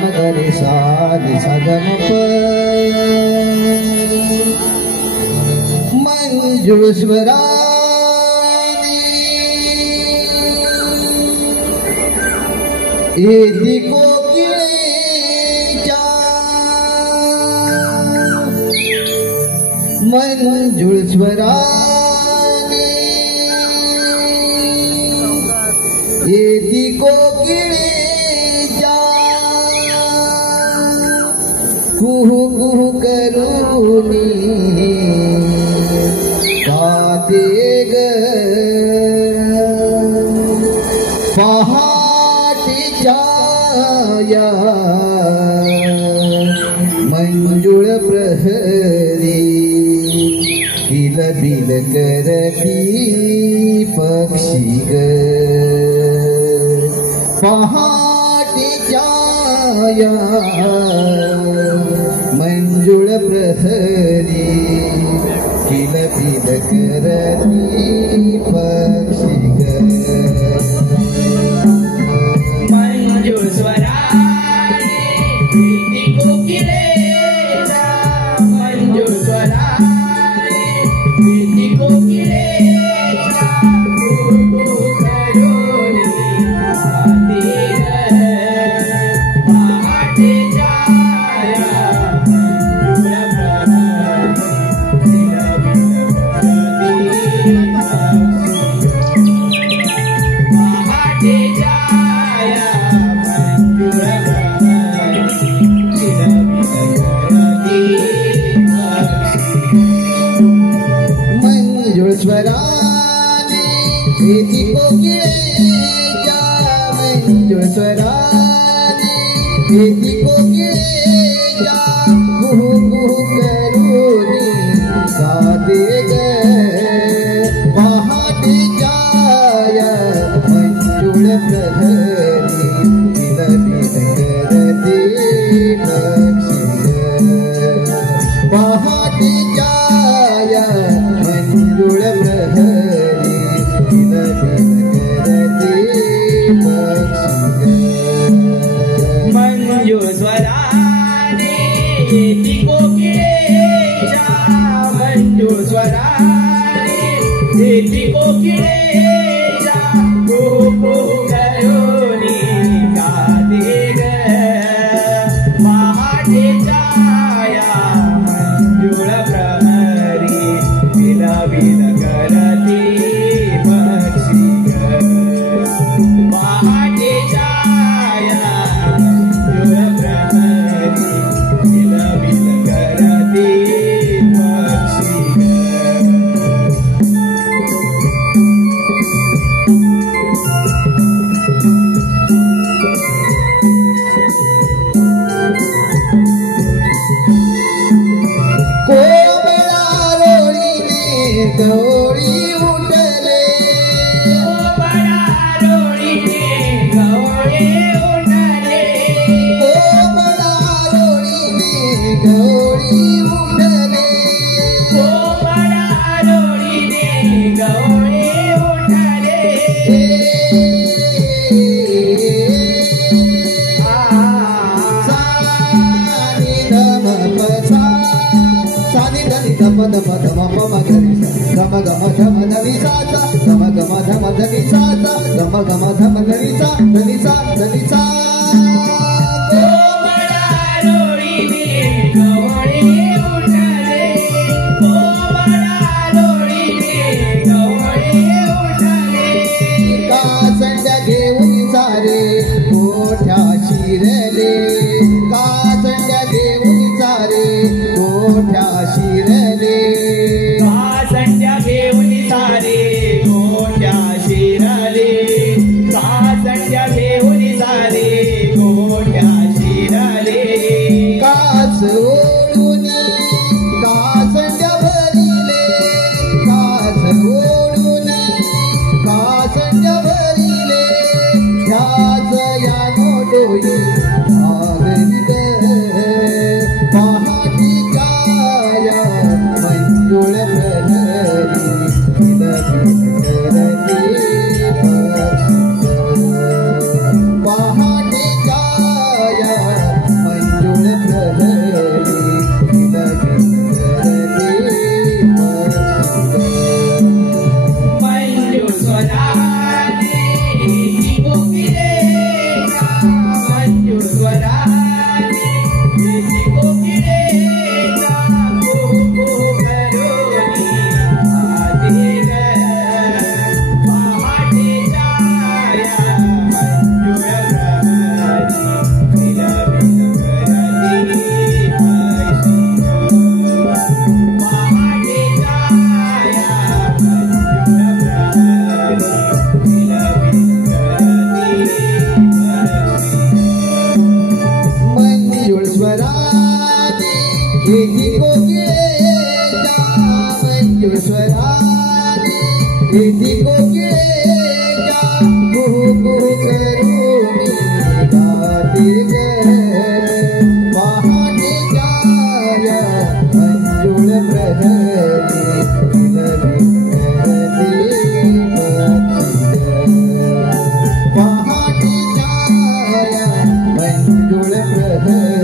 म ग रे सा नि सा ग म प मंजुळ स्वराने येती कोकिळेच्या मंजुळ स्वराने येती कोकिळेच्या कुहू कुहू करूनी गाते ग पहाटेच्या या मंजुळ प्रहरी बिल बिल करती पक्षी ग पहाटेच्या या मंजुळ प्रहरी बिल बिल करती पक्षी ग मंजुळ स्वराने येती कोकिळेच्या मंजुळ स्वराने येती कोकिळेच्या कुहू करूनी गाते ग पहाटेच्या या मंजुळ प्रहरी मंजुळ स्वराने येती कोकिळेच्या मंजुळ स्वराने येती कोकिळेच्या कुहू कुहू करूनी गाते ग पहाटेच्या या मंजुळ प्रहरी बिल बिल करते पक्षी ग पहाटेच्या या मंजुळ प्रहरी बिल बिल करते पक्षी ग मंजुळ स्वराने येती कोकिळेच्या मंजुळ स्वराने येती कोकिळेच्या कुहू कुहू करूनी गाते ग पहाटेच्या या मंजुळ प्रहरी बिल बिल करती पक्षी ग पहाटेच्या या मंजुळ प्रहरी बिल बिल करती पक्षी ग कोबळा रोळीने गवळी उठले कोबळा रोळीने गवळे उठले कोबळा रोळीने गवळी उठले कोबळा रोळीने गवळे उठले सानी धम पसा सानी धनी धम धम धम पम धनी गम गम धम धनी सा गम गम धम धनी सा गम गम धम धनी सा धनी सा धनी सा कोबळा रोळीने गवळे उठले कोबळा रोळीने गवळे उठले कासंड्या घेऊन सारे मोठ्या शिरले कासंड्या घेऊन सारे मोठ्या शिरले कासंड्या घेऊन सारे गोट्या शिरले कासंड्या घेऊन सारे इसी को क्या कुहू कुहू करूं गाती पहाटे छाया अंजुळ प्रहरी पहाटे छाया अंजुळ प्रहरी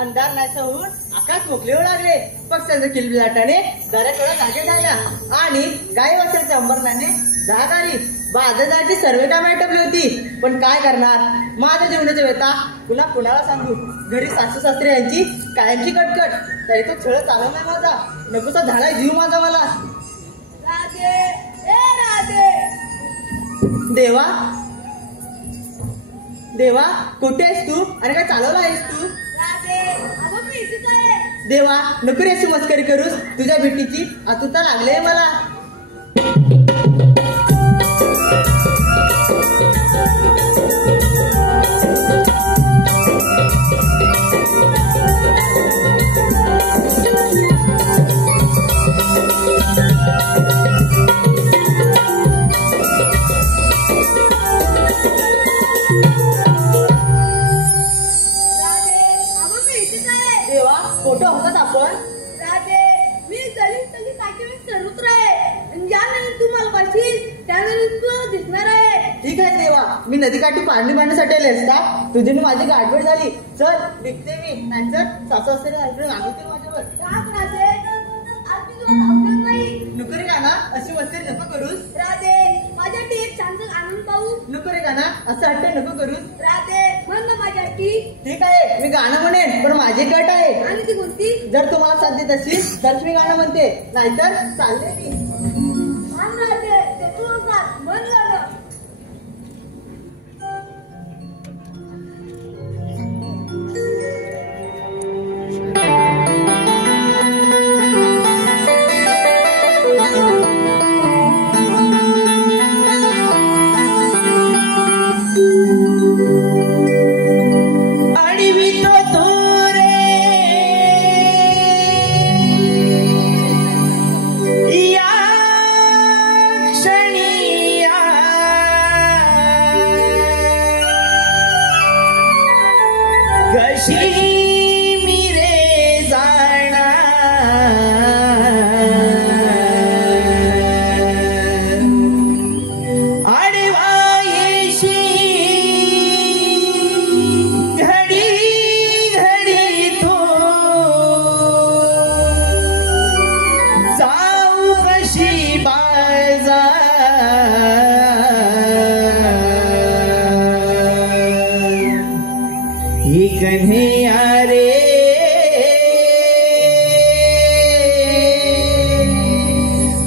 अंधार नाहीसा होऊन आकाश मोकळे होऊ लागले. पक्ष्यांच्या किलबिलाटाने दऱ्याकडे जागे झाल्या आणि गाई वासराच्या अंबरणाने जाग आली. बाजाराची सर्व कामे आटपली होती. पण काय करणार, माझ्या जीवनाची व्यथा पुन्हा कुणाला सांगू. घरी सासू सासरे यांची कायमची कटकट, तरी तो छळ चालू नाही माझा. नकोसा झालाय जीव माझा मला. राधे ए राधे देवा देवा कुठे आहेस तू आणि काय चालवला आहेस तू? राधे अगं मी इथेच आहे. देवा नको रे अशी मस्करी करूस. तुझ्या भेटीची आतुरता लागले मला. देवा कुठं होतात आपण? राधे मी दलित काठीवर सर्वत्र आहे. ज्यावेळी तू मला पाहिशील त्यावेळी तू दिसणार आहे. ठीक आहे देवा, मी नदीकाठी पाणी बांधण्यासाठी आले असता. तुझी माझी गाठभेट झाली. चल निघते मी, नाहीतर सासू सासरे ऐकून मागवते माझ्यावर. राग राधे आज मी तुला सावधान नाही. नको रे गाना अशी मस्करी नको करूस. राधे माझ्यासाठी एक छान आनंद पाहू. नको रे गाना असं हट्ट नको करूस. राधे म्हण ना माझ्यासाठी. ठीक आहे मी गाणं म्हणेन, पण माझी गट आहे. आणि ती कोणती? जर तुम्हाला साथ देत असेल तर मी गाणं म्हणते, नाहीतर चालले मी. म्हण राधे ते तू म्हण गाणं. कन्हैया रे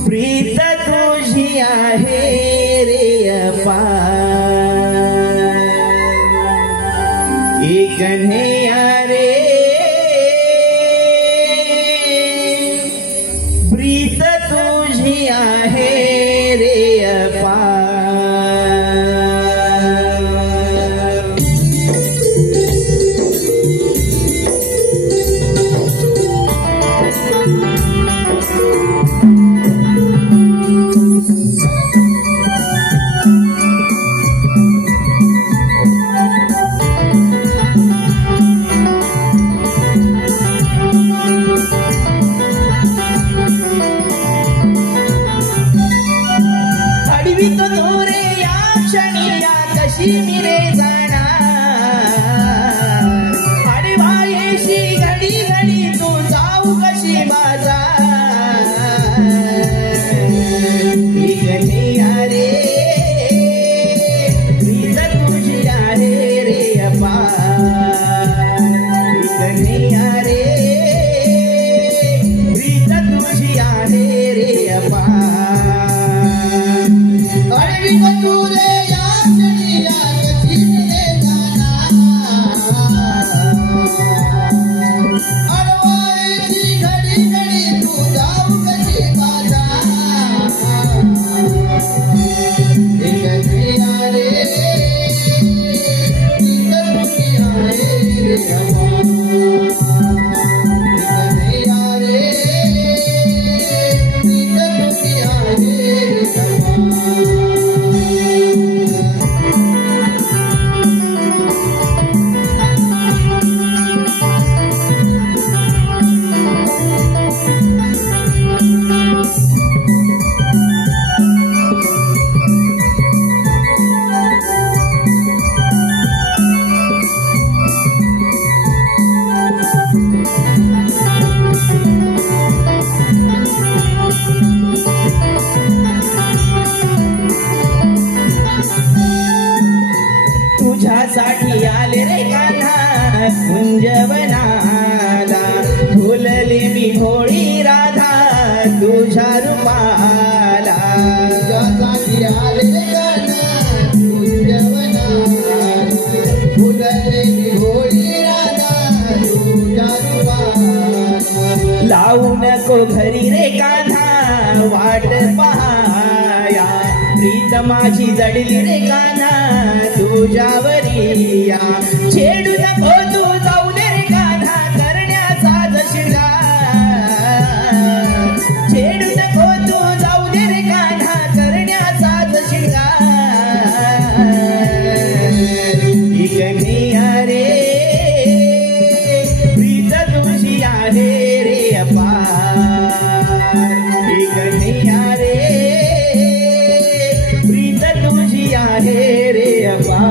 प्रीत तुझी आहे रे अपार. कन्हैया रे प्रीत तुझी आहे रे अपार. मिरे जाणार आडवा येशी घडी घडी तू जाऊ कशी बाजार. कन्हैया रे प्रीत तुझी आहे रे अपार. कन्हैया रे प्रीत तुझी आहे रे अपार. अरे तू रे I मी भोळी राधा तुझ्या रूपाला तुझ्यासाठी आले काना तुझ्या वनाला फुलले मी भोळी राधा तुझ्या रूपाला लावू नको घरी रे कान्हा वाट पहाया प्रीत माझी जडली रे कान्हा तुझ्यावरी या छेडू नको तू जाऊ दे रे कान्हा करण्याचा जशिला छेडू नको तू जाऊ दे रे कान्हा करण्याचा जशिला इकनिया रे प्रीत तुझी आहे रे अपार इकनिया रे प्रीत तुझी आहे रे अपार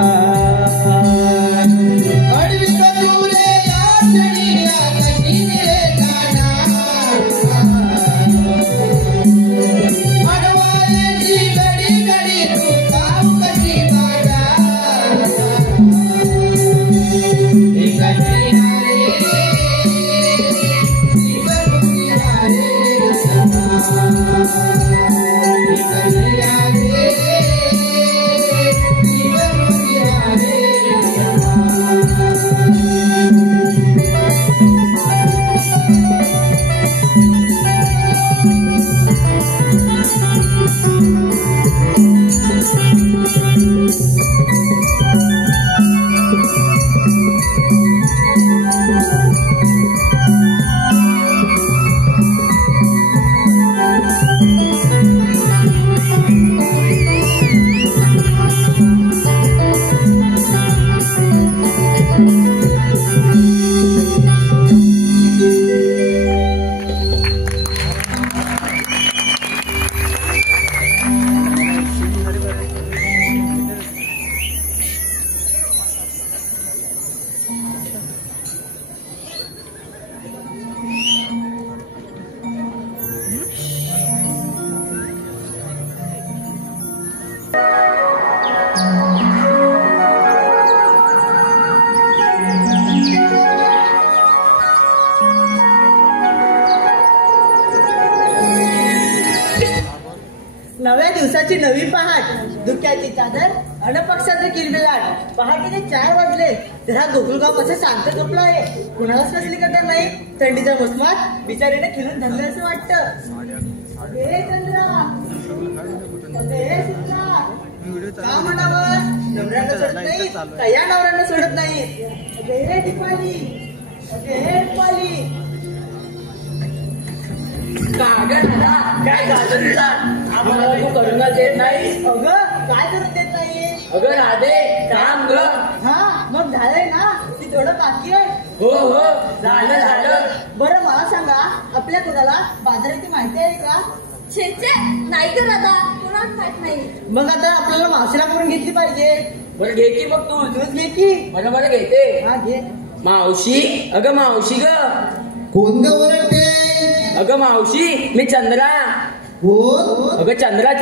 नव्या दिवसाची नवी पहाट धुक्याची चादर अनपक्षाचं किलबिलाट पहाटेचे 4 वाजले घरात गोकुळगाव असं शांत झोपलं आहे कुणालाच कसली कदर नाही थंडीच्या मोसमात बिचारीने खिलून धरलं असं वाटतं हे चंद्रा हे सुंदरा का म्हणावं नवऱ्यानं सोडत नाही कया नवऱ्यानं सोडत नाही हे दीपाली हे दीपाली काय झालं तुला आम्हाला तू करूनच देत नाही अगं काय करून देत नाही अगं राधे काम ग हा मग झालंय ना ती थोडं बाकी आहे हो हो झालं बरं मला सांगा आपल्या कुणाला बाजाराची माहिती आहे का छे नाही कर आता कोणाच माहित नाही मग आता आपल्याला मावशीला करून घेतली पाहिजे बरं घे की मग तूच घे की मला घेते हा घे मावशी अगं मावशी ग कोण ग वरटे अगं मावशी मी चंद्रा कोण अगं चंद्रा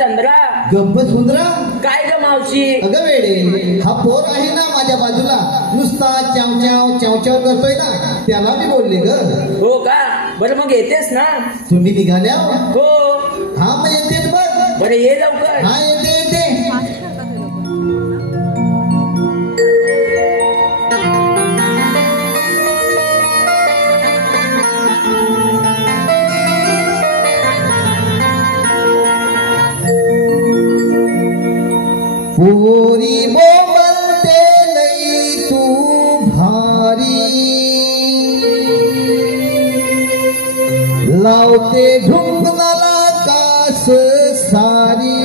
गप्प सुंदरा काय ग मावशी अगं वेडे हा पोर आहे ना माझ्या बाजूला नुसता चाव चाव करतोय ना त्याला मी बोलले ग हो का बरं मग येतेस ना तुम्ही निघाल्या हो हा मग येते बघ बरं ये लवकर हा येते पोरी बोलते लई तू भारी लावते ढुंकणाला कास सारी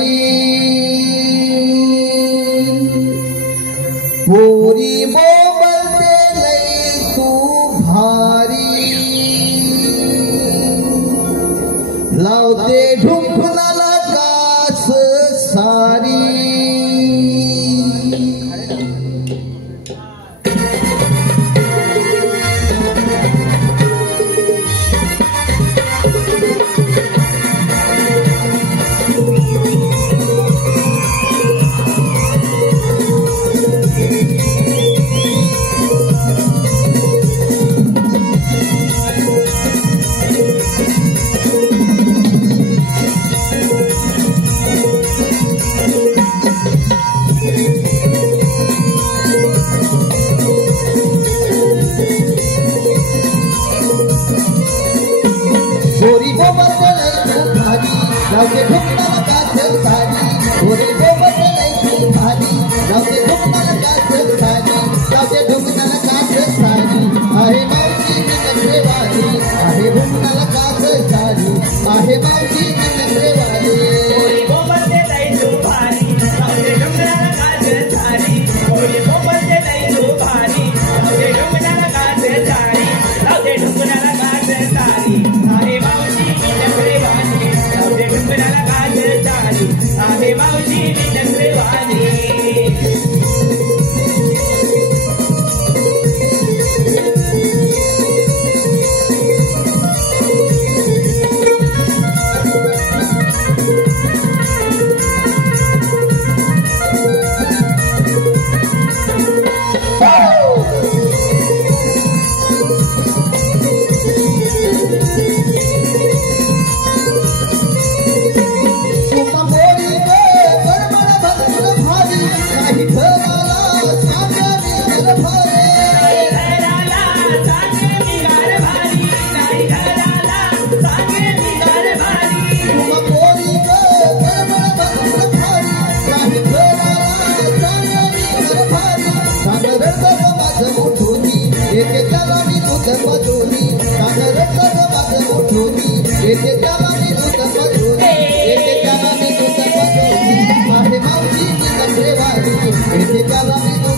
पोरी बोलते लई तू भारी लावते ढुंकणाला कास सारी पोरी बोबटले तू भारी लावते ढुकणाला काच सारी पोरी बोबटले तू भारी लावते ढुकणाला काच सारी लावते ढुकणाला काच सारी आहे मावशी मी नखरेवाली आहे ढुकणाला काच सारी आहे मावशी मी नखरेवाली पोरी बोबटले तू भारी लावते ढुकणाला काच सारी पोरी बोबटले तू भारी लावते ढुकणाला काच सारी लावते ढुकणाला काच सारी आहे मावशी मी नखरेवाली लावते ढुकणाला काच सारी आहे मावशी मी नखरेवाली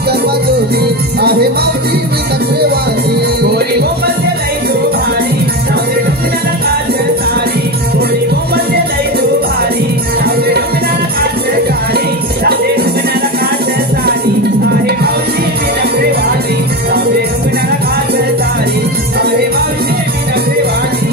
आहे मावशी मी नखरेवाली पोरी बोबटले तू भारी लावते ढुकणाला काच सारी पोरी बोबटले तू भारी लावते ढुकणाला काच सारी लावते ढुकणाला काच सारी आहे मावशी मी नखरेवाली लावते ढुकणाला काच सारी आहे मावशी मी नखरेवाली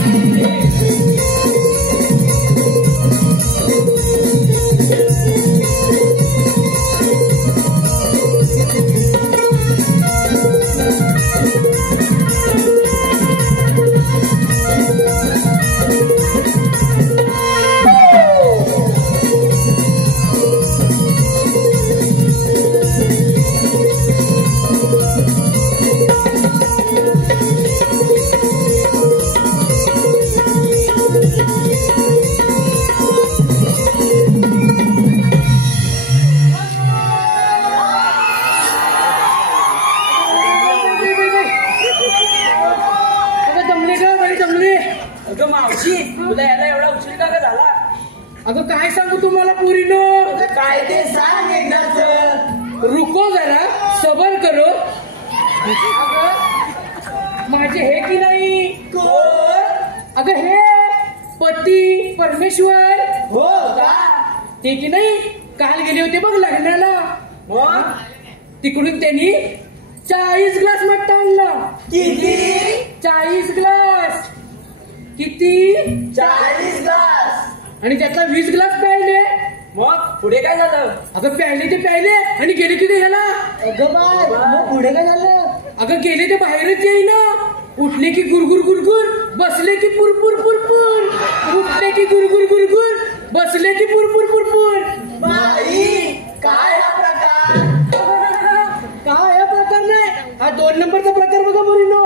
अगं मावशी तुला यायला एवढा उशीर का झाला अगं काय सांगू तुम्हाला पोरीनो काय ते सांग एकदाच रुको जरा सबर करो माझे हे की नाही अगं हे पती परमेश्वर हो का ते की नाही काल गेले होते बघ लग्नाला मग तिकडून त्यांनी 40 ग्लास मट्टा आणला किती 40 ग्लास किती 40 ग्लास आणि त्यातला 20 ग्लास प्यायले मग पुढे काय झालं अगं प्यायले ते प्यायले आणि गेले की ते ह्याला अगं बाय मग पुढे काय झालं अगं गेले ते बाहेरच येईना उठले की गुरगुर गुरगुर बसले की पुरपुर पुरपुर उठले की गुरगुर गुरगुर बसले की पुरपुर पुरपुर बाई काय हा प्रकार काय हा प्रकार नाही हा 2 नंबरचा प्रकार बघा मुलीनो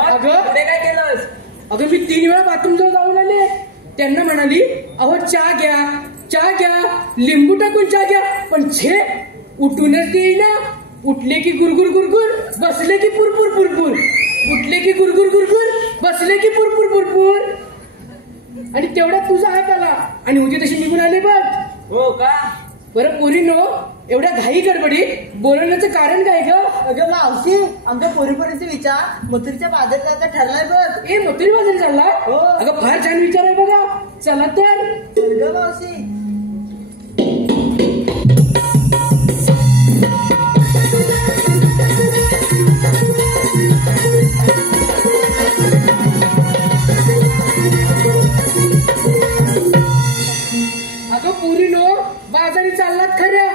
अगं पुढे काय केलंस अगं मी 3 वेळा बाथरूमला जाऊन आले त्यांना म्हणाली अहो चहा घ्या लिंबू टाकून चहा घ्या पण छे उठूनच येईना उठले की गुरगुर गुरगुर बसले की पुरपुर पुरपुर उठले की गुरगुर गुरगुर बसले की पुरपुर पुरपुर आणि तेवढ्यात तुझा हात आला आणि होती तशी निघून आले बघ हो का बरं पोरीनो एवढ्या घाई गडबडीत बोलवण्याचं कारण काय ग अगं मावशी आमच्या पोरीपोरींचे विचार मथुरीच्या बाजारात जायचा ठरलाय बघ ए मथुरी बाजार चालला हो. अगं फार छान विचार आहे बघा चला तर अगं मावशी अगं पोरीनो बाजारी चाललात खऱ्या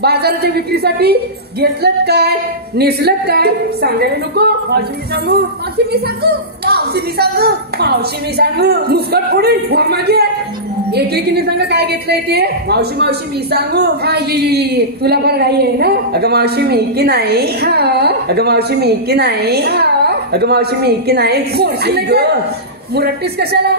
बाजाराच्या विक्रीसाठी घेतलं काय नेसलं काय सांगायला नको मावशी मी सांगू मावशी मी सांगू मावशी मी सांगू मावशी मी सांगू मुस्कट फोडीन फोन मागे एकेकीने सांगा काय घेतलंय ते मावशी मावशी मी सांगू हा ये तुला बरं घाई आहे ना अगं मावशी मी की नाही हा अगं मावशी मी की नाही हा अगं मावशी मी की नाही बोलशील आई का? गं. मुरट्टीस कशाला?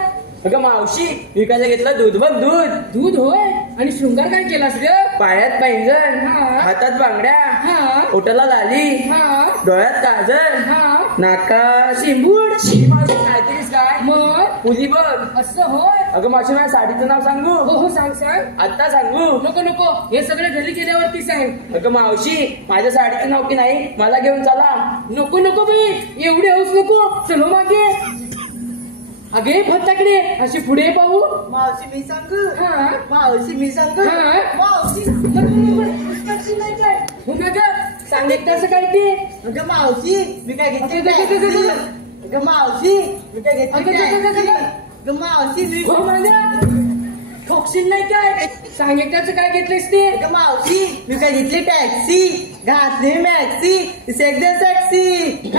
अगं मावशी विकायला घेतलं दूध बघ दूध. दूध होय. आणि शृंगार काय केलास ग? पायात पैंजण, हा. हातात बांगड्या, हा. ओठाला लाली, हा. डोळ्यात काजळ, हा. नाकात शिंबूड. मावशी काहीतरीच काय मग पुली बघ. असं होय. अगं मावशी माझ्या साडीचं नाव सांगू? हो हो सांग सांग. आता सांगू? नको नको, हे सगळं घरी गेल्यावरती सांग. अगं मावशी माझ्या साडीचं नाव की नाही, मला घेऊन चला. नको नको बाई, एवढी हौस नको. चलो मागे. अगे फत्ताकडे अशी पुढे पाहू. मावशी मी सांगू. हा. मावशी मी सांगू. हा. मावशी नाही काय हो ना ग, सांग एकटाच काय ते. अगं मावशी मी काय घेतली अगं, अगं, अगं, अगं. अगं मावशी मी काय घेतली अगं, अगं, अगं, अगं. अगं मावशी मी हो माझ्या ठोकशील नाही काय. सांग एकटाच काय घेतलंस ते. अगं मावशी मी काय घेतली टॅक्सी, घातली मॅक्सी, एकदम टॅक्सी.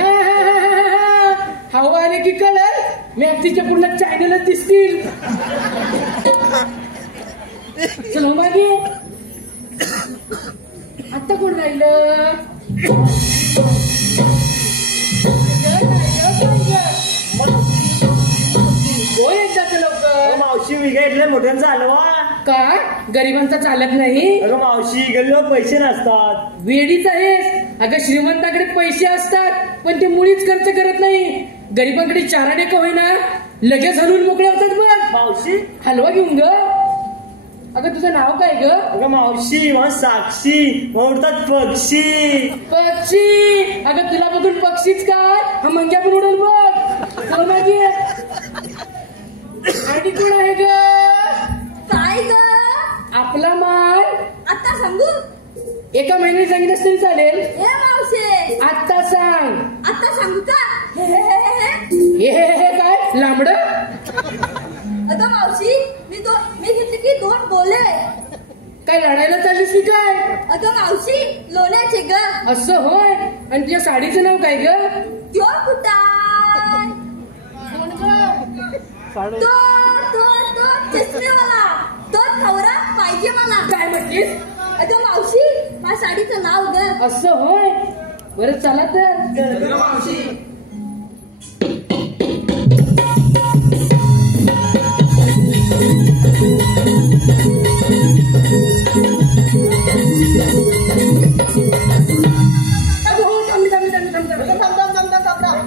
हवा आले की कळल, मॅक्सीच्या पूर्ण चॅनलच दिसतील. चलो मागे. आता कोण राहिलं? हो एकदाच लवकर. मावशी विकायला मोठ्यांचा हलवा. का गरिबांचा चालत नाही? अगं मावशी गल्लीवर पैसे नसतात. वेडीच आहेस. अगं श्रीमंताकडे पैसे असतात पण ते मुळीच खर्च करत नाही. गरिबांकडे चाराने का होईना लगेच हलवून मोकळे होतात बघ. मावशी हलवा घेऊन ग. अगं तुझं नाव काय ग? अगं मावशी मग साक्षी उडतात पक्षी. पक्षी. अगं तुला बघून पक्षीच काय, हा मंग्या पण उडेल बघ. चल मागे. आणि कोण आहे ग? काय ग? आपला माल. आता सांगू? एका महिन्याने सांगितलं तरी चालेल. ए मावशे आता सांग. आता सांगू का? हे काय लांबड? अगं मावशी मी घेतले की 2 बोले. काय लढायला चाललीस की काय? अगं मावशी लोण्याचे ग. असं होय. आणि तुझ्या साडीचं नाव काय ग? त्यो कुठाय? तो चष्मेवाला, तो नवरा पाहिजे मला. काय म्हटलीस? अगं मावशी माझ्या साडीचं नाव ग. असं होय. बरं चला तर. मावशी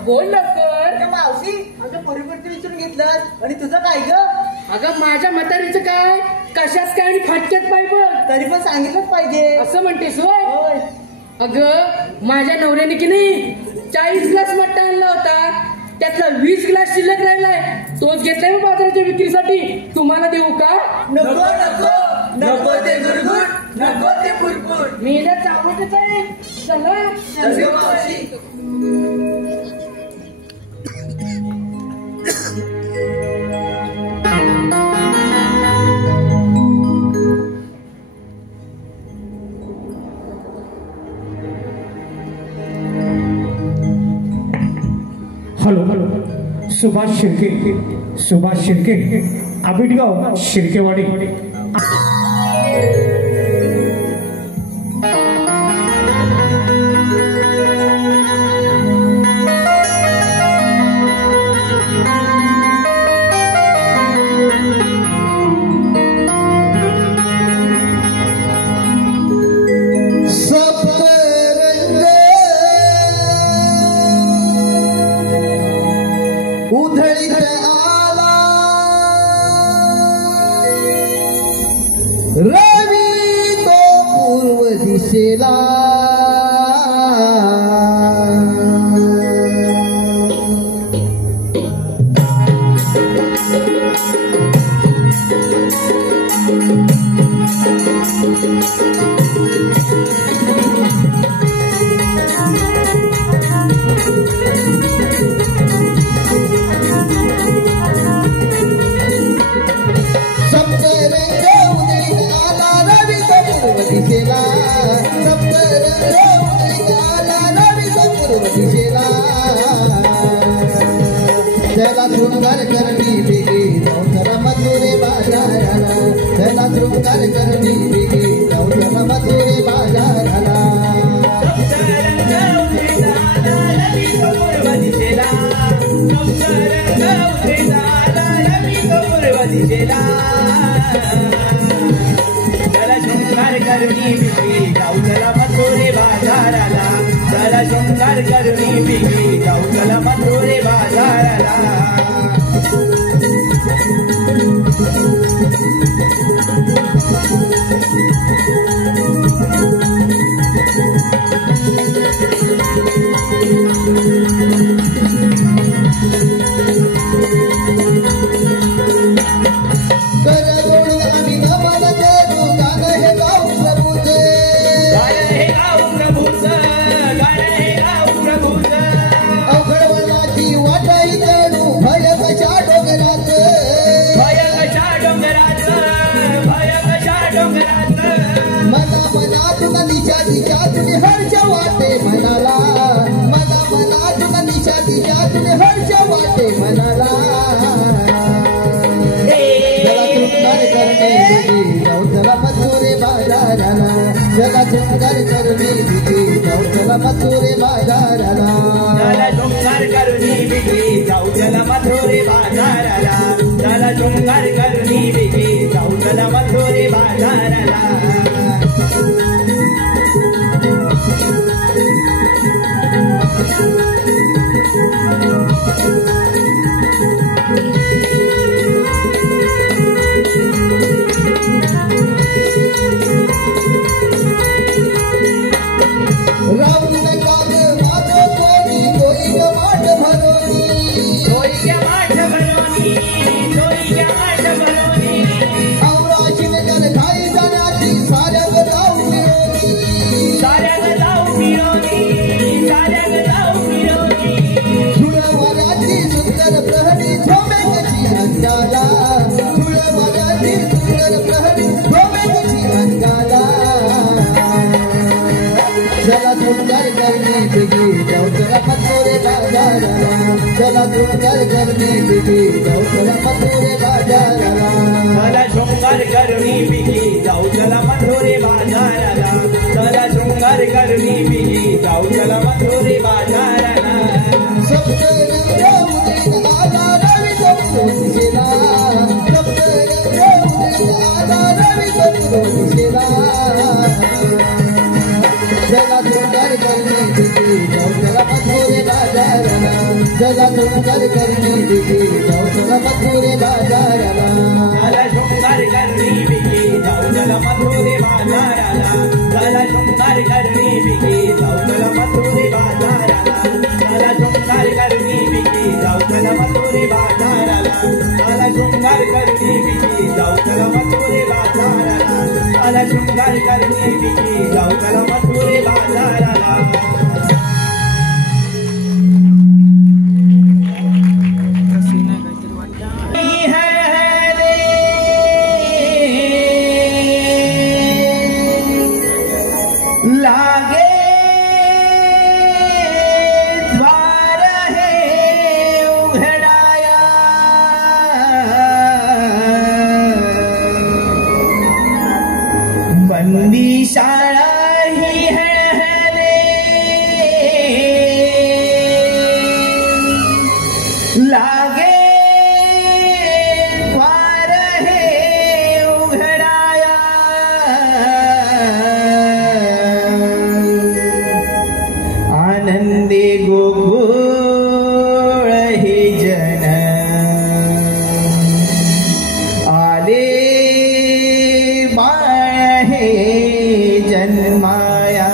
बोल लवकर. अगं मावशी अगं पोरीपुरती विचारून घेतलं आणि तुझं काय ग? अगं माझ्या म्हातारीचं काय, कशाच काय आणि फाटक्यात पाय बघ. तरी पण सांगितलंच पाहिजे. असं म्हणतेस होय. होय. अगं माझ्या नवऱ्याने की नाही 40 ग्लास मट्टा आणला होता, त्यातला 20 ग्लास शिल्लक राहिलाय. तोच घेतलाय मग बाजाराच्या विक्रीसाठी. तुम्हाला देऊ का? नको नको नको ते गुरगुर, नको ते पुरपुर. मेल्या चावटच आहे. चला. अगं मावशी हॅलो सुभाष शिर्के आबिटगाव शिर्केवाडी. उधळीत आला रवी तो पूर्व दिशेला. त्याला शृंगार करणी बेगी नवसरा मथुरे बाजाराला. त्याला शृंगार करणी बेगी नवसरा मथुरे बाजाराला. रवी दिशेला चला शृंगार करुणी बिगडी जाऊ चला मथुरे बाजाराला चला शृंगार करुणी बिगडी जाऊ चला मथुरे बाजाराला चला शृंगार करुणी बिगडी जाऊ चला मथुरे बाजाराला चला शृंगार करुणी बिगडी जाऊ चला मथुरे बाजाराला चला शृंगार करुणी बिगडी जाऊ चला मथुरे बाजाराला चला शृंगार करनी बिगडी जाऊ चला मथुरे बाजाराला चला शृंगार करनी बिगडी जाऊ चला मथुरे बाजाराला चला शृंगार करुणी बिगडी जाऊ चला मथुरे बाजाराला चला शृंगार करुणी बिगडी जाऊ चला मथुरे बाजाराला सप्तरंग उदित आला रवी सप्तो दिशेला सप्तरंग उदित आला रवी सप्तो दिशेला चला शृंगार करनी बिगडी जाऊ चला मथुरे बाजाराला चला शृंगार करनी बिगडी जाऊ चला मथुरे बाजाराला चला शृंगार करुणी बिगडी जाऊ चला मथुरे बाजाराला चला शृंगार करुणी बिगडी जाऊ चला मथुरे बाजाराला चला शृंगार करुणी बिगडी जाऊ चला मथुरे बाजाराला चला शृंगार करुणी बिगडी जाऊ चला मथुरे बाजाराला चला शृंगार करुणी बिगडी जाऊ चला मथुरे बाजाराला लागे द्वार है उघडाया बंदी शाळा ही है रे लागे द्वार है उघडाया आनंदे गोकुळ हे जन आले बाळ हे जन्माया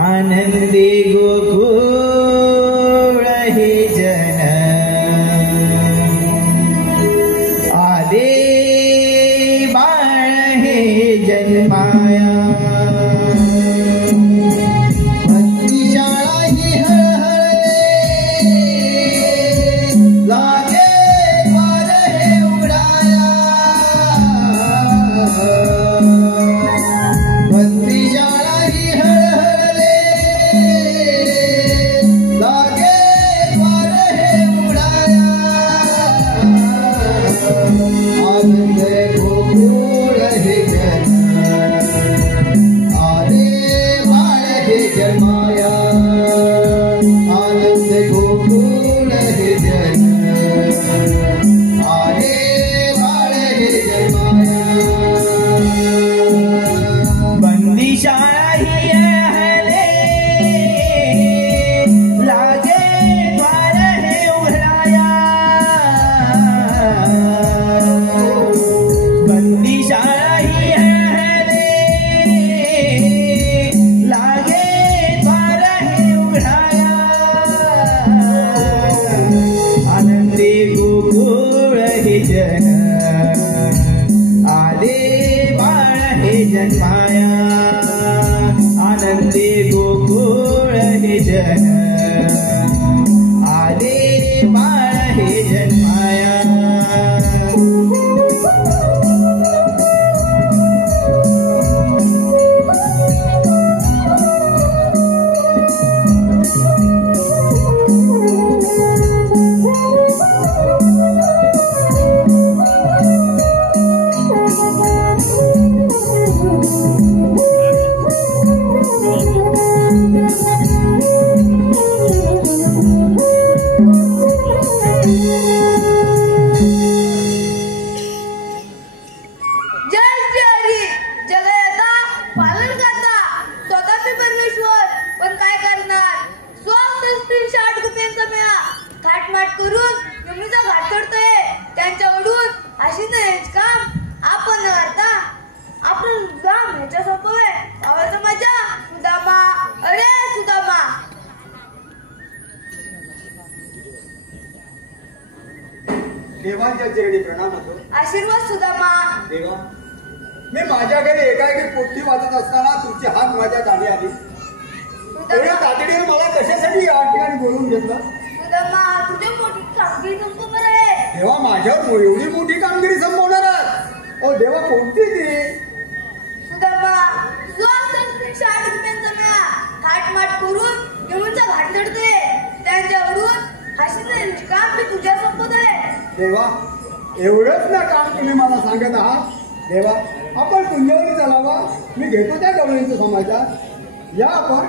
आनंदे गोकुळ हे जन आले बाळ हे जन्माया शाळा ही हळहळले लागे द्वार हे उघडाया बंदी शाळा ही हळहळले लागे द्वार हे बाळ हे जन्माया देवांच्या चरणी प्रणाम होतो. आशीर्वाद सुदामा. देवा, मी माझ्या घरी एकाएकी पोथी वाचत असताना तुमची हात माझ्या दारी आली. एवढ्या तातडीने मला कशासाठी या ठिकाणी बोलून घेतलं? सुदामा, तुझ्या मोठी कामगिरी संपवणार आहे. देवा, माझ्यावर एवढी मोठी कामगिरी संपवणार आहे? ओ देवा, कोणती ती? सुदामा, 60 रुपयांचा म्या थाटमाट करून यमुनेचा घाट चढते. त्यांच्यावरून हसीने काम मी तुझ्या संपवतोय. देवा, एवढंच ना काम तुम्ही मला सांगत आहात? देवा, आपण पुंजवरी चालावा. मी घेतो त्या गवळींचा समाचार. या आपण.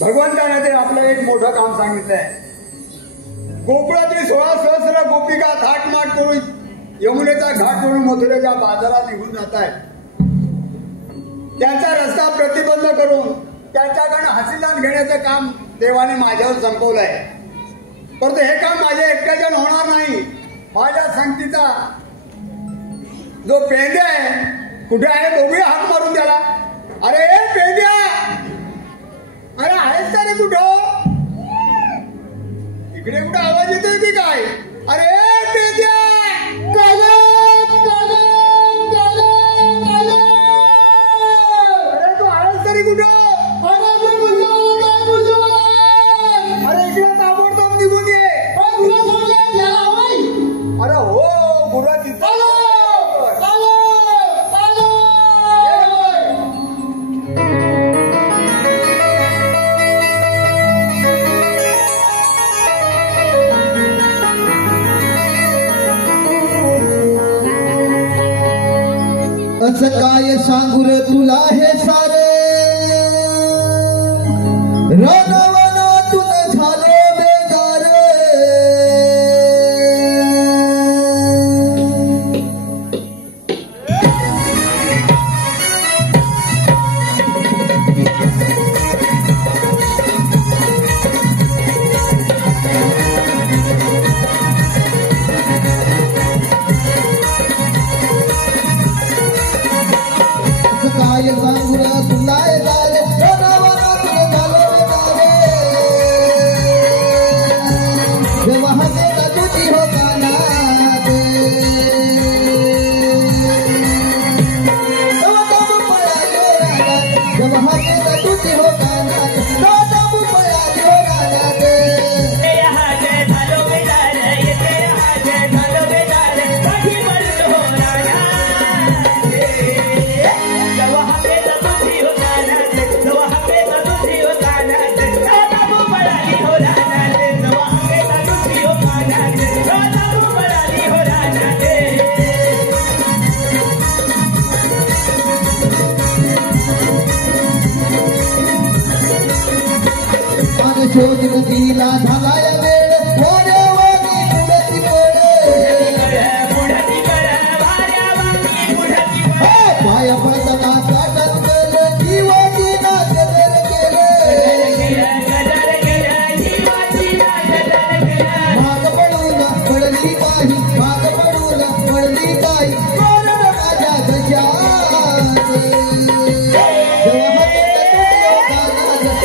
भगवंताने ते आपलं एक मोठं काम सांगितलंय. गोकुळातील 16 सहस्र गोपिका थाटमाट करून यमुनेचा घाट करून मथुरेच्या बाजारात निघून जात आहेत. त्यांचा रस्ता प्रतिबंध करून त्यांच्याकडनं हसीदान घेण्याचं काम देवाने माझ्यावर संपवलंय. परंतु हे काम माझ्या एकट्याच्यानं होणार नाही. माझ्या संगतीचा जो पेंड्या आहे, कुठे आहे? बघूया, हाक मारून त्याला. अरे पेंड्या, अरे आहेस का रे? कुठं इकडे कुठे आवाज येतोय की काय? अरे पेंड्या, अरे तू आहेस तरी कुठं? अरे इकडे ताबडतोब निघून ये. अरे हो, गुरुवा तिथं. असं काय सांगू रे तुला हे सारे, रानवनातून झालो बेगार. काय सांगू रे तुला हे सारे, रानवनातून झालो बेगार. जेव्हा हसेला तुझी हो कानात, जेव्हा हसेला तुझी हो कानात, पळालो रानात. शोध नदीला झालाय वेळ, वाऱ्यावानी उडती पाया पडताना काटात गेलं, जीवाची नाचर केलं. माग पडून पडली काही, माग पडून पडली काही, कोरड माझ्या घशात.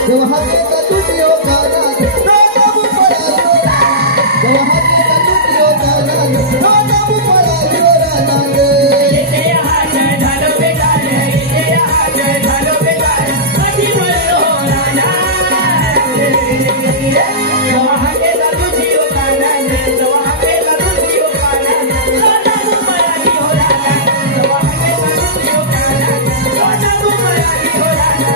जेव्हा हसेल तुझियो गाना राजा पळालो जेव्हा हाती तुझियो गाना राजा पळालो राना येते हात झालो बेकार येते हात झालो बेकार कधी म्हणलो राणा जेव्हा हाते तुझियो गाना जेव्हा हाते तुझियो गाना राजा पळाली हो राणा जेव्हा हाते तुझियो गाना राजा पळाली हो राणा जेव्हा हाते तुझियो गाना राजा पळाली हो राणा जेव्हा हाते तुझियो गाना राजा पळाली हो राणा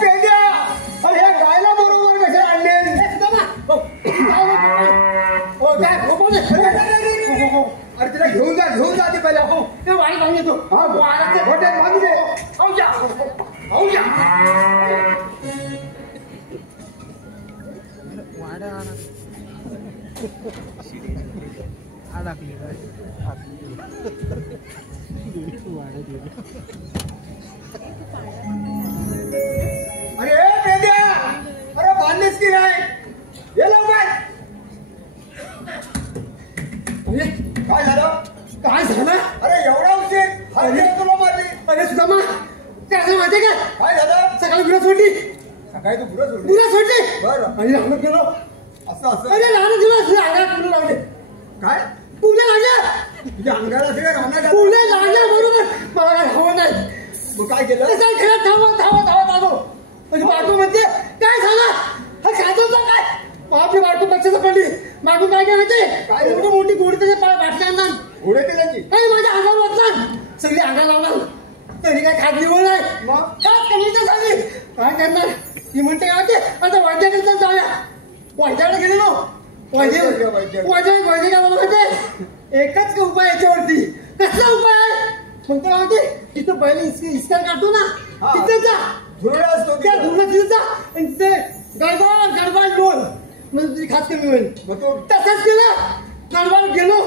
पेंड्या अरे हे गायला बरोबर कसे आणले अरे तिला घेऊन जा ती पहिला हो ते वाई घेऊन येतो हा गोट्यात बांधू दे हो जा अरे पेंड्या अरे बांधलीस की नाही ये लवकर काय झालं अरे एवढा उशीर अरे तुला मारली अरे सुदामा काय माहिती काय झालं सकाळी गुरं सोडली सकाळी तू गुरं सोडली बरं आणि राहणं गेलो असं अरे राहणं दिवस अंगात पुढे लावले काय पुढे लागले तुझ्या अंगाला असे काय राहणार पुढे लागले बरोबर मला काय हवं नाही मग काय केलं खेळत धावतो म्हणजे बायको म्हणते काय झालं हा खाजवचा काय बापरे बायको पक्षाचं पडली मागून काय माहिती काय एवढी मोठी गोडी त्याच्या वाटल्या घोडे त्याची काही माझ्या अंगावर वाचला सगळी अंगाला लावला तरी काय खात निवड नाही मग काय कमी तर झाली काय करणार ती म्हणते काय होते आता वाद्याकडे तर जाऊया वाद्याकडे गेलेलो वाद्य काय मला माहिती एकच उपाय याच्यावरती कसला उपाय आहे म्हणतो काय होते तिथं पहिले इस्कार काढतो ना तिथे जा धुरळा असतो त्या धुरळा तिथे जा आणि तिथे गडबड लोन म्हणजे तुझी खास कमी होईल तसंच केलं गडबड गेलो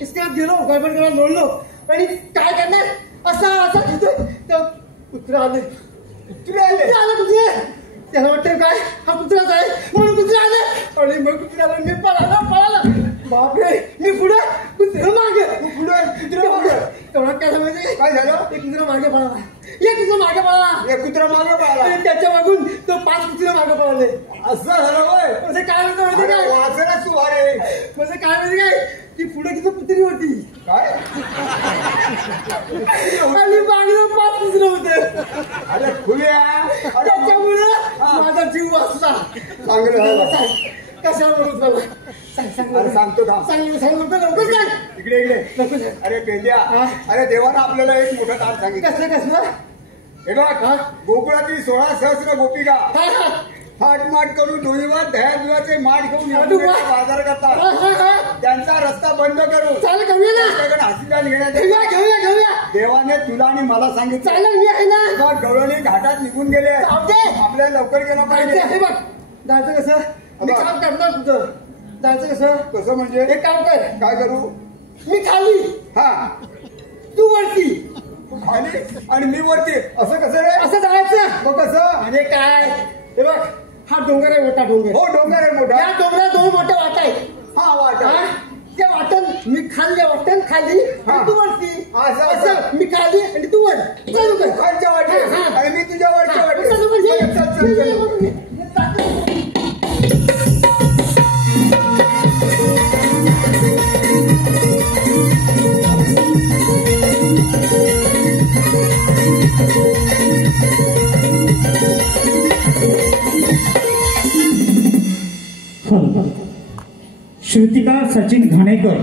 इस्कारात गेलो गडबड करायला लोळलो आणि काय करणार असा तिथे कुत्रा आले कुत्रे त्याला वाटतं काय हा कुत्राच आहे म्हणून कुत्रे आले आणि मग कुत्र्याला मी पळाला बापरे मी पुढे कुत्रा मागे तेवढा काय माहिती काय झालं एक कुत्रा मागे पळाला आणि त्याच्या मागून तो 5 कुत्रे मागे पळाले असं झालं होय म्हणजे काय म्हणतो माहिती काय वाचनाच तू अरे म्हणजे काय माहिती काय ती पुढे किती कुत्री होती काय आणि मागे 5 कुत्रे होते अरे खुल्या त्याच्यामुळे माझा जीव वाचला चांगलं कशाला बोलत मला सांगतो लवकर सांग इकडे अरे पेंड्या अरे देवानं आपल्याला एक मोठं काम सांगितलं कसलं हे बघ गोकुळातील 16 सहस्र गोपिका थाटमाट करून डोईवर दह्याचे माठ घेऊन बाजार करतात त्यांचा रस्ता बंद करून हॉस्पिटल घेऊया देवाने तुला आणि मला सांगितलं गवळणी घाटात निघून गेले आपल्याला लवकर गेलं पाहिजे हे बघ जायचं कसं मी काम करणार तुझं जायचं कसं म्हणजे एक काम कर काय करू मी खाली हा तू वरती खाली आणि मी वरती असं कसं रे असं जायचं मग कसं आणि काय हे बघ हा डोंगर आहे मोठा डोंगर हो डोंगर आहे मोठा या डोंगरात 2 मोठ्या वाटा आहेत हा वाटा त्या वाटण मी वाटण खाली तू वरती असं मी खाली आणि तू वर खालच्या वाटेत आणि मी तुझ्या वरच्या वाटेत श्रुतिका सचिन घाणेकर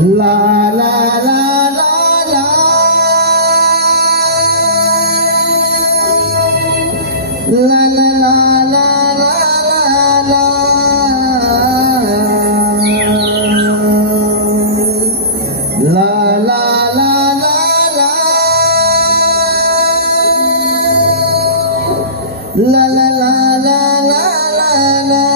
ला ला ला ला ला ला ला ला ला ला ला ला ला la la la la la la la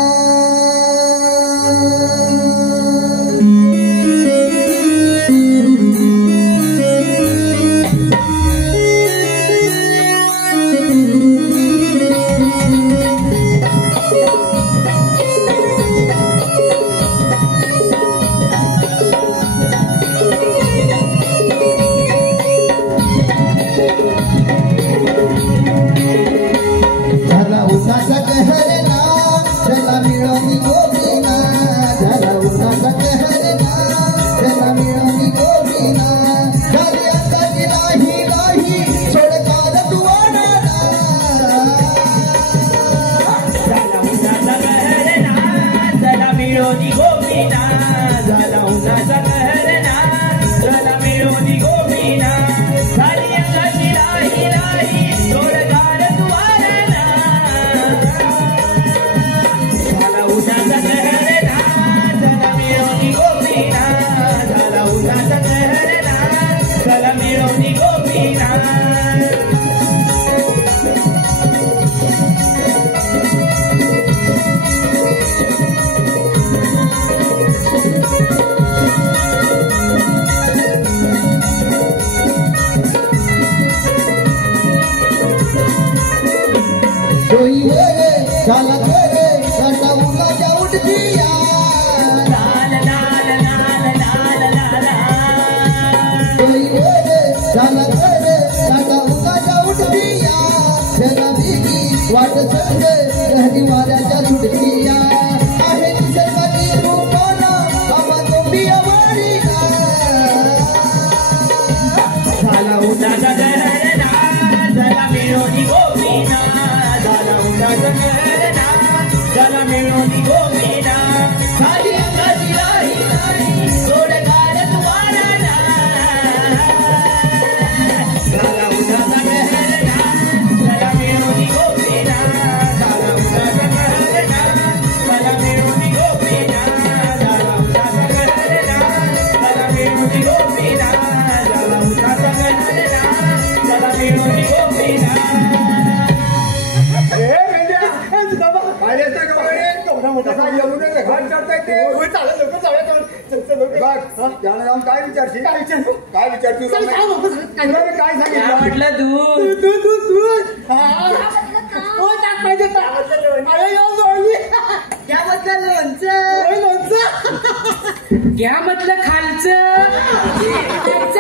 घ्या म्हटलं खालचं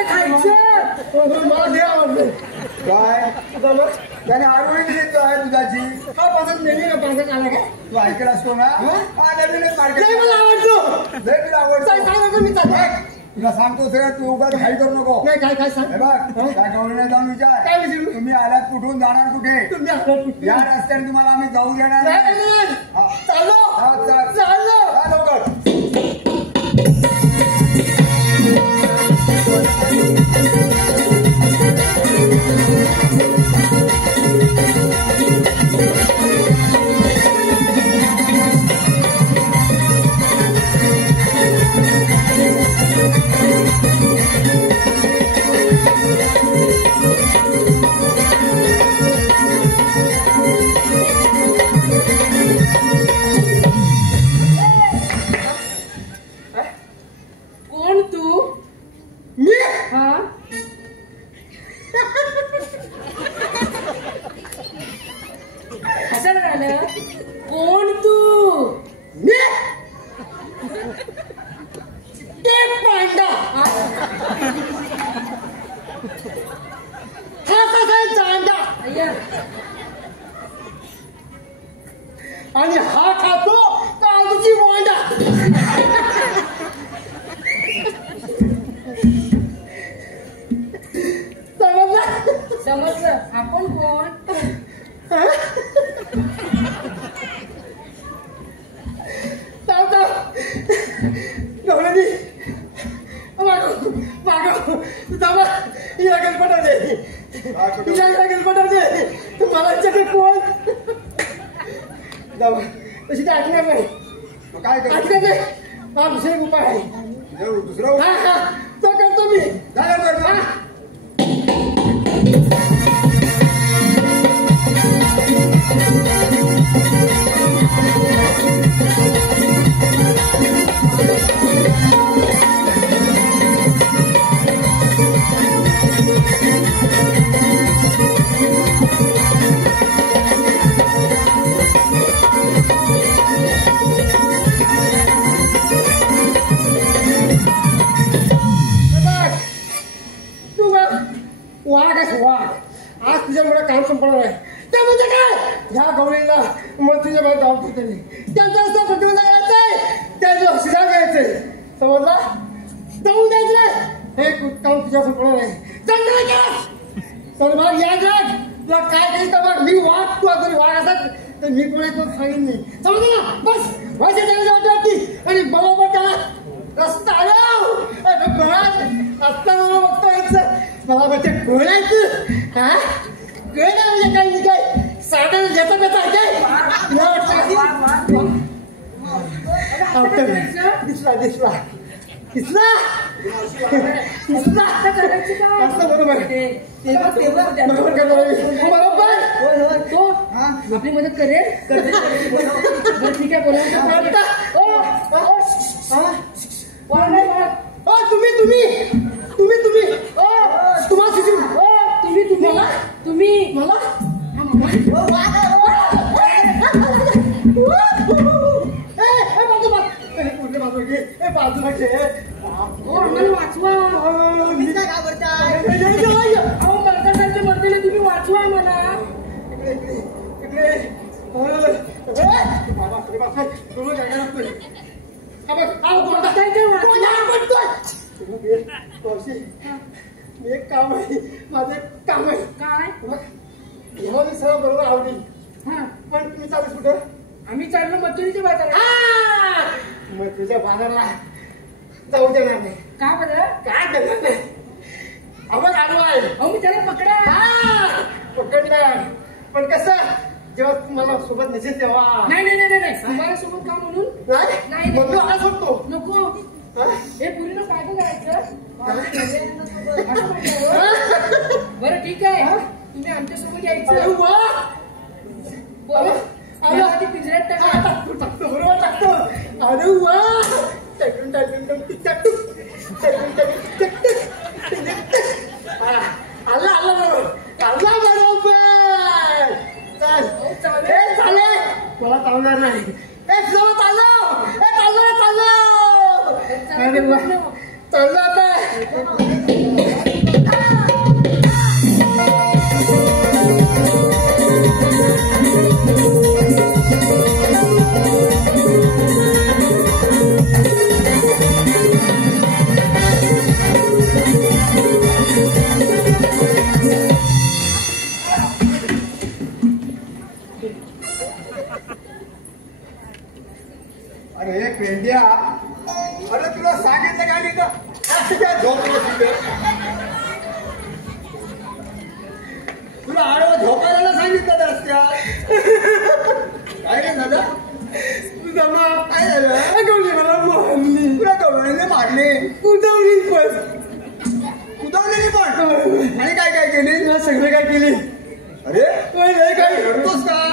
खायचं काय त्याने आरोळी घेतो आहे दुधाची हा पासात नेली का पासात आला का तू ऐकला असतो ना हा नवीनच मार्केट मला आवडतो तुला आवडतो मी तुला सांगतो सगळं तू उगाच घाई करू नको नाही काय काय सांग बघ त्या गवळीने जाऊन विचार काय विचारू तुम्ही आलात कुठून जाणार कुठे तुम्ही आलात या रस्त्याने तुम्हाला आम्ही जाऊ देणार चालो लवकर कोण तू पांडा हा चांदा आणि हा खातो काजूची बोंडा समजलं आपण कोण सुदामा हिला गेल पटवले हिला गेल पटवले तुम्हाला विचारते कोण सुदामा तशी ते ऐकणार नाही काय ऐकणार नाही हा दुसरा उपाय आहे दुसरा हा हा तो करतो मी झालं वाघ आज तुझ्यामुळे काम संपणार आहे ते म्हणजे काय ह्या गवळीला मग तुझ्या बाहेर जाऊ त्यांनी त्यांचा रस्ता प्रतिबंध करायचंय त्याचं शिजा घ्यायचंय समजला जाऊन द्यायचं हे काम तुझ्या संपणार आहे तर मग या जग तुला काय काही तर बघ मी वाघ तू जरी वाघ असत तर मी कोणी तो सांगेन नाही समजलं ना बस व्हायचं त्याला वाटती आणि बरोबर त्याला रस्ता असताना बघतो यायचं मला वाटतं गोळ्याचं हा गोळ्या म्हणजे काय नाही काय साठा घेता घेता काय दिसला दिसला दिसला दिसला असं बरोबर बरोबर करणार बरोबर तो आपली मदत करेल ठीक आहे बोला तुम्ही तुम्हाला तुम्ही मला बाजूला घे वाचवा मर्दासारखे तुम्ही वाचवा मला एक काम आहे माझं काम आहे काय मी सर्व बरोबर आवडी पण तुम्ही चालूच कुठं आम्ही चाललो मथुरीच्या बाजारात मग तुझ्या बाजाराला जाऊ देणार नाही का बरं काय देणार नाही आवाज आलो आहे अहो मी त्याला पकडा पकडणार पण कसं जेव्हा तुम्हाला सोबत नसेल तेव्हा नाही तुम्हाला सोबत का म्हणून नाही मग मी आता सोडतो नको हे पुरीनं काय करायचं बरं ठीक आहे तुम्ही आमच्यासोबत यायचं बरं पिंजऱ्यात टाकतो बरोबर टाकतो अरे वा आला बरोबर चालेल मला चालणार नाही चाललो आता अरे पेंड्या अरे तुला सांगितलं का नाही तुला आडवं झोपायला सांगितलं रस्त्यात काय रे दादा काय झालं गवली मला मारली तुला गवळीने मारले उडवली पण उदावलेली पण आणि काय काय केली सगळे काय केली अरे काय रडतोस का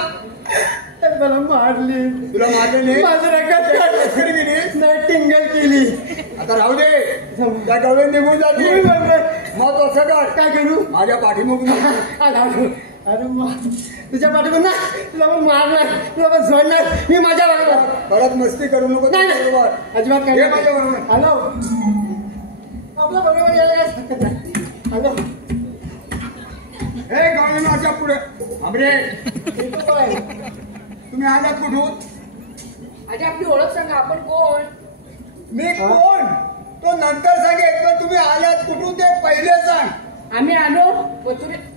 मला मारली तुला मारले नाही माझं रंगात गेली नाही टिंगल केली आता राहू दे त्या गवळी निघून जाते महत्वाचं कर काय करू माझ्या पाठीमागून अरे तुझ्या पाठीमागून ना तुला मग मारणार तुला मग झोडणार मी माझ्या बरोबर परत मस्ती करू नको बरोबर अजिबात काय ये माझ्या बरोबर हॅलो आपल्या बरोबर यायला हरकत नाही हॅलो हे गवळी माझ्या पुढे आमरे तुम्ही आलात कुठून आधी आपली ओळख सांगा आपण कोण मी कोण तो नंतर सांगेल पण तुम्ही आलात कुठून ते पहिले सांग आम्ही आलो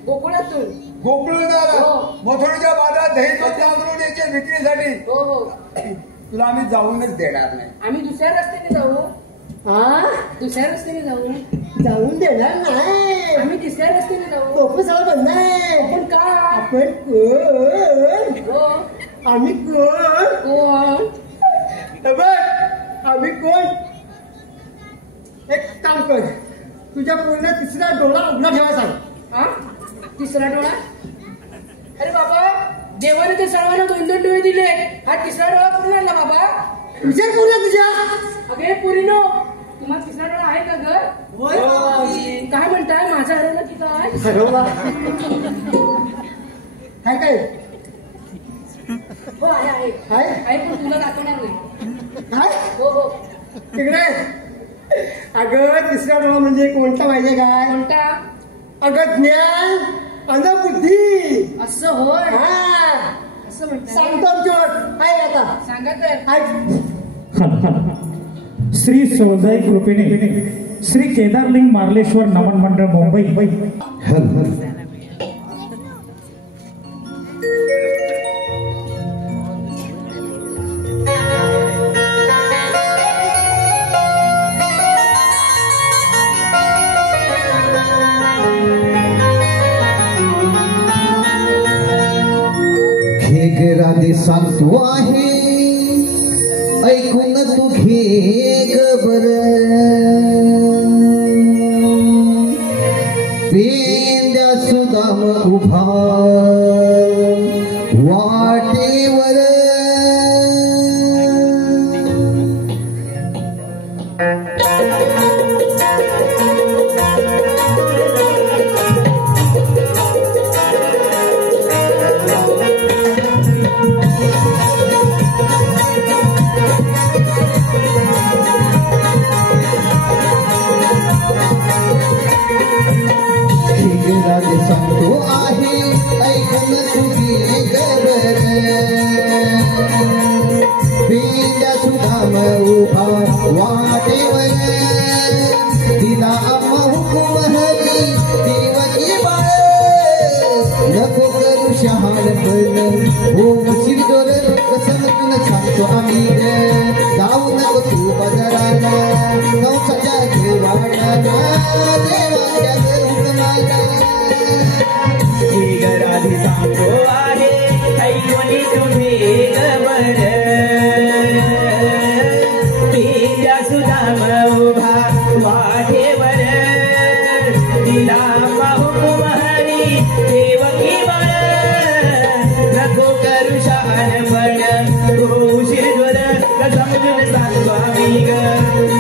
गोकुळातून गोकुळ झाला हो. मथुरेच्या बाजारात दही तांदूळ याच्या विक्रीसाठी हो तुला आम्ही जाऊनच देणार नाही आम्ही दुसऱ्या रस्त्याने जाऊ दुसऱ्या रस्त्याने जाऊ. जाऊन देणार नाही. आम्ही तिसऱ्या रस्त्याने जाऊ. टोपू सगळं बंद आहे. आपण का? आपण कोण? हो. आम्ही कोण? कोण? बघ आम्ही कोण. एक काम कर, तुझ्या पूर्ण तिसरा डोळा उघडा ठेवायचा. हा? तिसरा डोळा? अरे बाबा, देवाने ते सर्वांना 2-2 डोळे दिले. हा तिसरा डोळा कुठून आणला बाबा? विचार करू ना तुझ्या. अगे पुरीनो, तुम्हाला तिसरा डोळा आहे का ग? होय मावशी. काय म्हणताय, माझा हरवला की काय? हरवला काय काय हो आहे आहे काय आहे, पण तुला दाखवणार नाही. काय हो हो. तिकडे. अगं तिसरा डोळा म्हणजे कोणता माहितीये काय? कोणता? अगं ज्ञान अनबुद्धी. असं होय. हा असं म्हणताय. सांगतो आमच्यावर काय आता सांगा तर. ऐक. श्री सौदाई कृपेने श्री केदारलिंग मार्लेश्वर नमन मंडळ मुंबई राधे सांगतो आहे ऐकून तू घे बर. पेंद्या सुदाम उभा वाटेवर. सांगतो आहे ऐकून तुझी गबर. पेंद्या सुदाम उभा वाटेवर. तिला हुकुम हरी देवकी बाळ. नको करू शहाणपण हो शिरदोर. समजून सांगतो आम्ही जाऊ नको तू बदराला. नवसाच्या घेवाडाला देवाच्या हुकमाला. राधे सांगतो आहे ऐकून तुम्ही गबर. पेंद्या सुदाम उभा वाटेवर. तिला हुकुम हरी देवकी बाळ. नको करू शहाणपण हो शिरदोर. समजून सांगतो आम्ही ग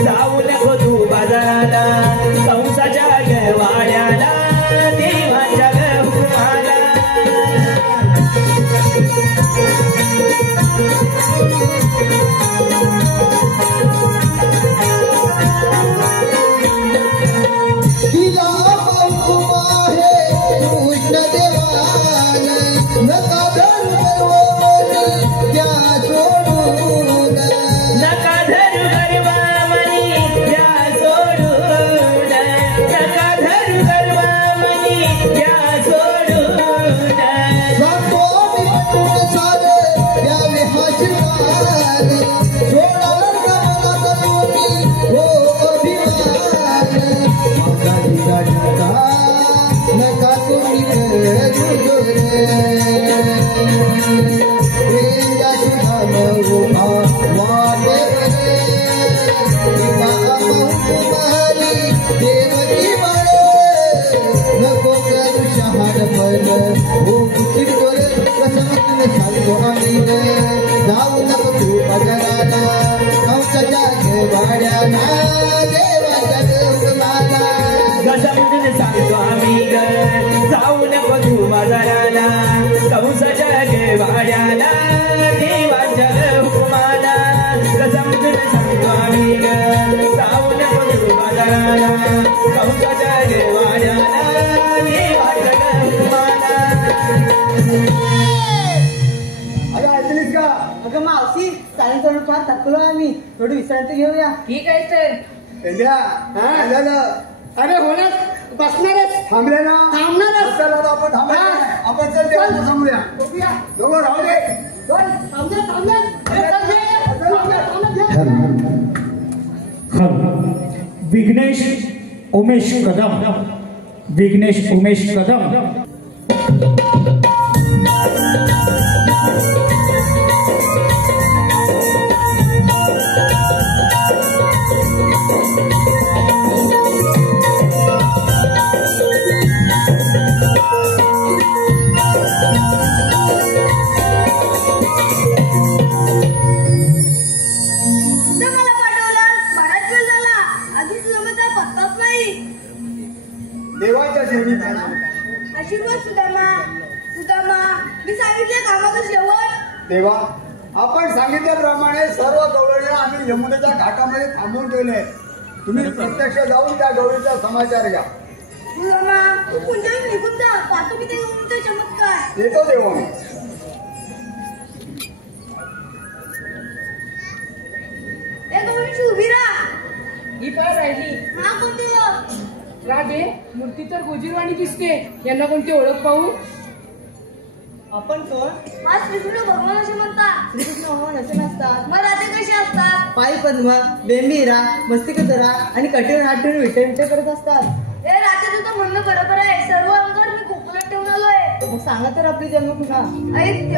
जाऊ नको तू बाजाराला. कंसाच्या गवाड्याला देवाच्या हुकुमाला. तिला हुकुम आहे कृष्ण देवान. नका धरू गर्वमनी त्या सोडून. नका धरू गर्वमनी त्या सोडून. नका धरू गर्वमनी त्या सोडून. सांगतो मी पटून सारं द्यावे आशीर्वाद. सोडाल गमनाचा तुम्ही हो अभिमान. माझा गाडीचा नका तुम्ही करू जोर. पेंद्या सुदाम उभा वाटेवर. तिला हुकुम हरी देवकी बाळ. नको करू शहाणपण हो शिरदोर. समजून सांगतो आम्ही जाऊ नको तू बदराला. कंसाच्या घेवाड्याला देवाच्या हुकमाला. समजून सांगतो आम्ही ग जाऊ नको तू बाजाराला. कंसाच्या गवाड्याला देवाच्या हुकुमाला. समजून सांगतो आम्ही ग जाऊ नको तू बाजाराला. कंसाच्या गवाड्याला देवाच्या हुकुमाला. अरे ऐकलीस का? अगं मावशी चालेल थोडं फार थकलो आम्ही. थोडी विश्रांती घेऊया. ठीक आहे तर. पेंद्या काय झालं? अरे होणार बसणारच. थांबले ना? थांबणारच. चला आता आपण थांबूया. आपण चल देवाचं थांबूया. बघूया दोघं राहू दे. चल थांबले थांबले. खल विघ्नेश उमेश कदम विघ्नेश उमेश कदम देवाच्या शेवटी आशीर्वाद सुदामा. सुदामा, मी सांगितले कामाचा शेवट. देवा, आपण सांगितल्याप्रमाणे सर्व गवळणी आम्ही यमुनेच्या घाटामध्ये थांबवून ठेवले. तुम्ही प्रत्यक्ष जाऊन त्या गवळीचा समाचार घ्या. सुदामा, तू पुण्याहून निघून जा. पाहतो की ते गवळीचा चमत्कार. येतो देवा मी. ए गवळीची उभी राहा. ही पाय राहिली. हा कोणती हो? राधे, मूर्ती तर गोजीरवाणी दिसते. यांना कोणती ओळख पाहू? आपण कोण? हा श्रीकृष्ण भगवान असे म्हणतात. श्रीकृष्ण भगवान असे नसतात. मग राधे कसे असतात? पायी पद्म, बेंबीरा, मस्तिकधरा आणि कटीवर हात ठेवून विटे करत असतात. ए राधे, तुझं म्हणणं बरोबर आहे. सर्व अंगार मी कोकणात ठेवून आलोय. मग सांगा तर आपली जन्मकुठा. ऐक.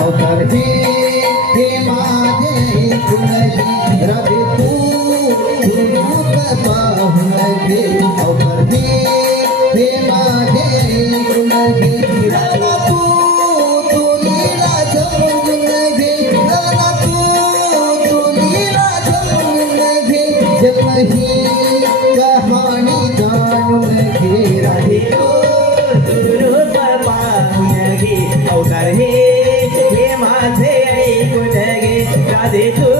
अवतार हे माझे कुलही राधे तू रूप पाहून घे. अवतार हे माझे कुलही राधा तू लीला जमून घे. राधा तू लीला जमून घे. जन्म ही कहाणी जाणून घे. राधे रूप पाहून घे. अवतार हे माझे ऐकून घे. राधे तू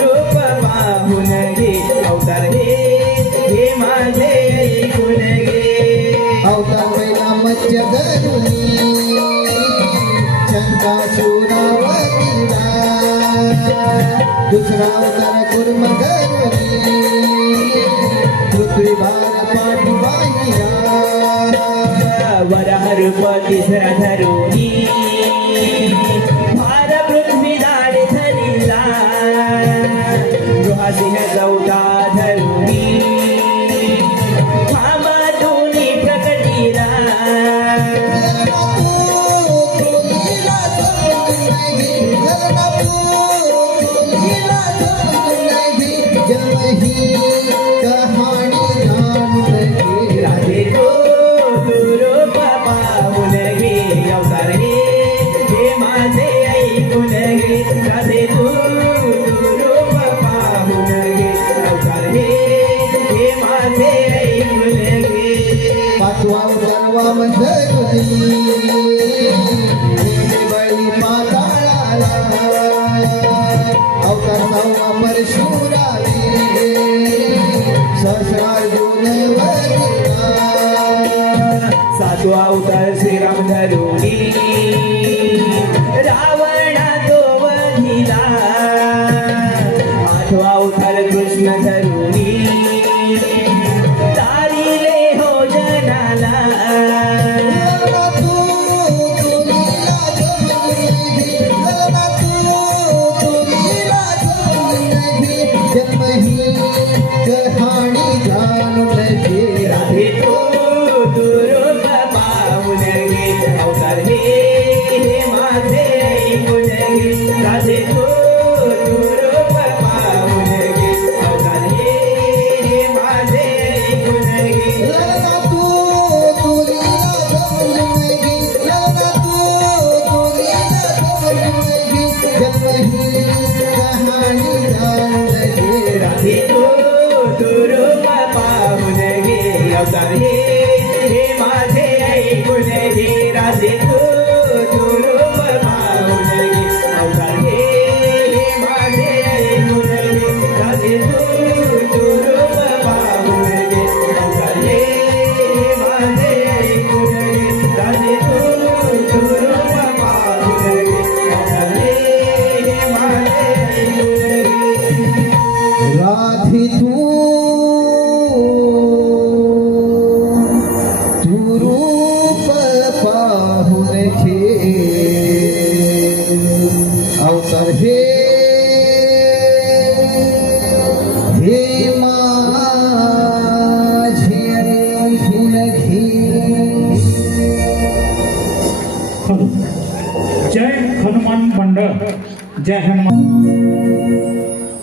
रूप पाहून घे. अवतार हे माझे ऐकून घे. अवतार वेळा मध्य धरुणी शंका सुरावतीला. दुसरा अवतार कुर्म धरुणी पृथ्वी भार पाठवाहिला. वराह रूप तिसरा धरुणी भार पृथ्वी दाढे धरिला. गृहासिंह चौथा धरुणी थांबा दोन्ही प्रकटीला. राधे तो रूप पाहून घे. अवतार अवतार हे माझे ऐकून घे राधे तू रूप पाहून घे अवतार हे माझे ऐकून घे ललना तू तुलीला समजून घे ललना तू तुलीला समजून घे जन्म ही कहाणी जाणून घे राधे तू रूप पाहून घे अवतार हे माझे ऐकून घे राधे तू रूप पाहून घे अवतार हे माझे ऐकून घे राधे तू रूप पाहून घे अवतार हे माझे ऐकून घे राधे तू रूप पाहून घे अवतार हे माझे ऐकून घे राधे तू रूप पाहून घे अवतार हे माझे ऐकून घे जय हनुमान मंडळ जय हनुमान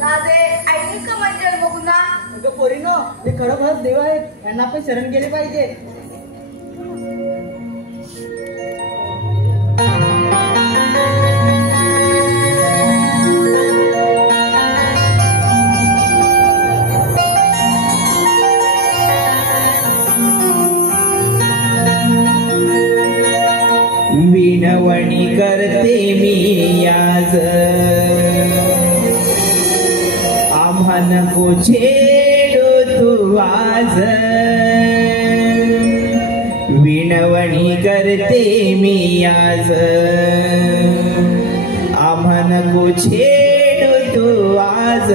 राधे ऐकलीस का माझी जन्मगुन्हा अगं पोरीनो हे खरोखरच देव आहेत यांना आपण शरण गेले पाहिजे विनवणी करते मी आज आम्हा नको छेडू तू आज विनवणी करते मी आज आम्हा नको छेडू तू आज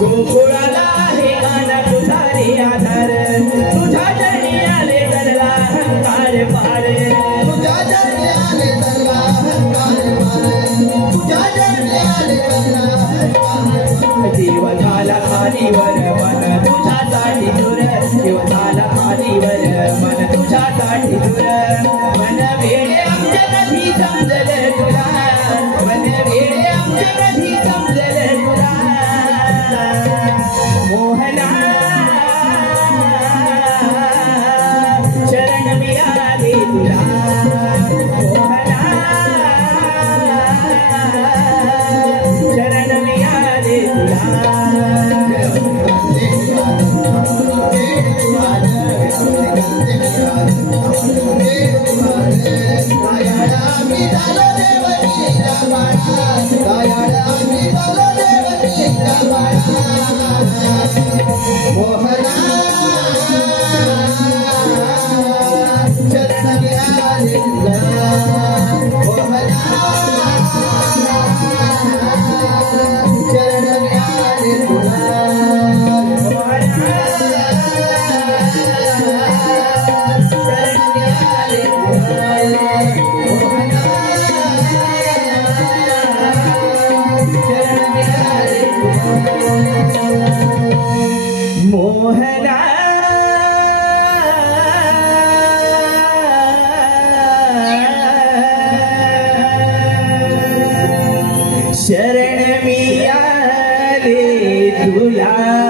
गोकुळाला हे गाणं तुझा रे आधार तुझ्या चरणी आले तरला हंकार पार तुझ्या चरणी आले तरला हंकार पार तुझ्या चरणी आले तरला हंकार पार जीव झाला खालीवर मन तुझ्यासाठी दूर जीव झाला खालीवर मन तुझ्यासाठी दूर मन वेडे आमच्या कधी समजल तुला मन वेडे आमच्या कधी समजल तुला मोहना शरण मिळाले तुला मोहना शरण मिळाले तुला शरण मी आले तुला